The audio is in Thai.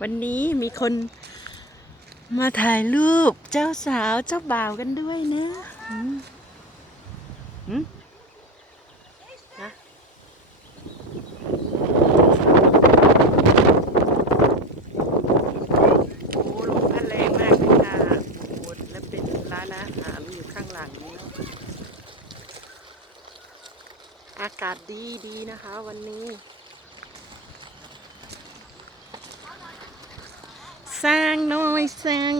วันนี้มีคนมาถ่ายรูปเจ้าสาวเจ้าบ่าวกันด้วยนะอืมอืมนะโอ้ลมพัดแรงมากเลยค่ะโอ้และเป็นร้านอาหารอยู่ข้างหลังนี้เนอะอากาศดีดีนะคะ วันนี้ สร้าง